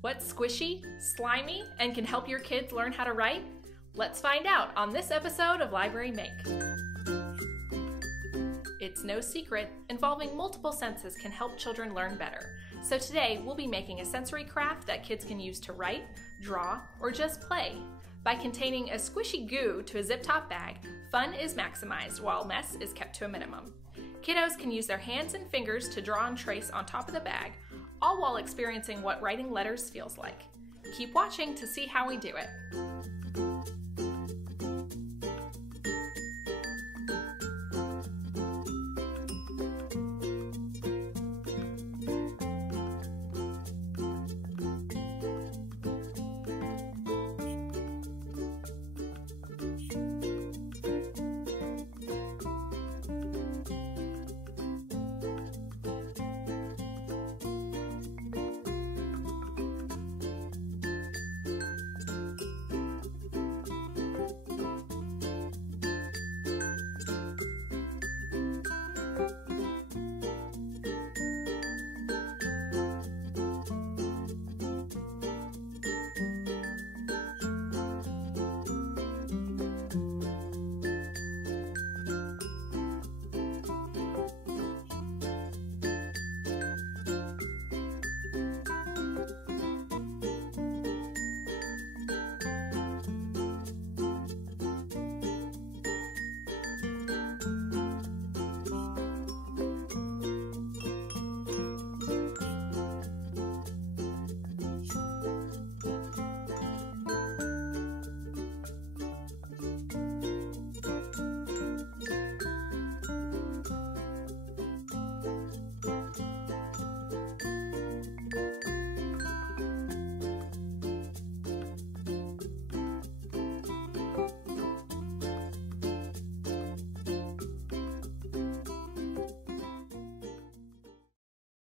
What's squishy, slimy, and can help your kids learn how to write? Let's find out on this episode of Library Make. It's no secret, involving multiple senses can help children learn better. So today, we'll be making a sensory craft that kids can use to write, draw, or just play. By containing a squishy goo to a zip-top bag, fun is maximized while mess is kept to a minimum. Kiddos can use their hands and fingers to draw and trace on top of the bag, all while experiencing what writing letters feels like. Keep watching to see how we do it.